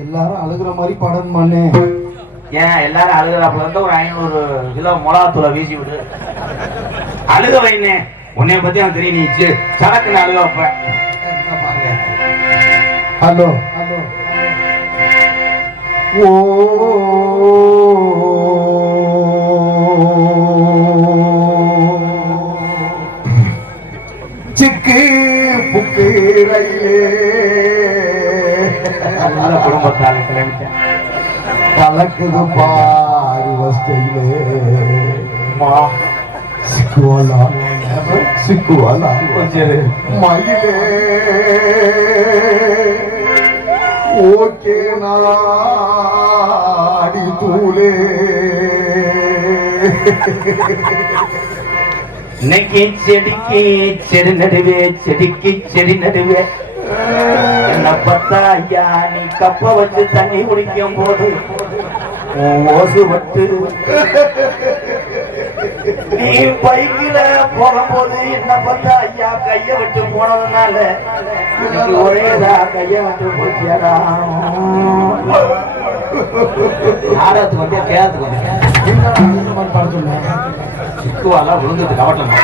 எல்லாரும் அழுகுற மாதிரி பாடணுமானே. ஏன் எல்லாரும் அழுகுறாப்புல இருந்தா ஒரு 500 கிலோ மிளகாத்தூளை வீசி விடு. அழுக வைனே, உன்னைய பத்தி அவன் தெரியும். நீ சடக்குன்னு அழுக வைப்ப. ஹலோ ஹலோ ஓ சிக்கு புக்கு ரயிலே குடும்பத்தால் கிளம்பிட்டேன். கலக்குது பாரு வஸ்டையிலே சிக்குவாலா சிக்குவாலா மயிலே ஓகே நாடி தூளே. இன்னைக்கு செடிக்கு செடி நடுவே, செடிக்கு செடி நடுவே. என்ன பார்த்தா ஐயா, நீ கப்ப வச்சு தண்ணி குடிக்கும் போது ஓசு வட்டு நீ பைக்கில போகும்போது என்ன பார்த்தா ஐயா கைய விட்டு போனதுனால இன்னைக்கு ஒரேதா கைய விட்டு போச்சியாடா. நாடகத்துக்கு வந்து கேரத்துக்கு வந்து பாட சொன்னேன். சிக்குவாலாம் விழுந்துட்டு கவட்டலாம்.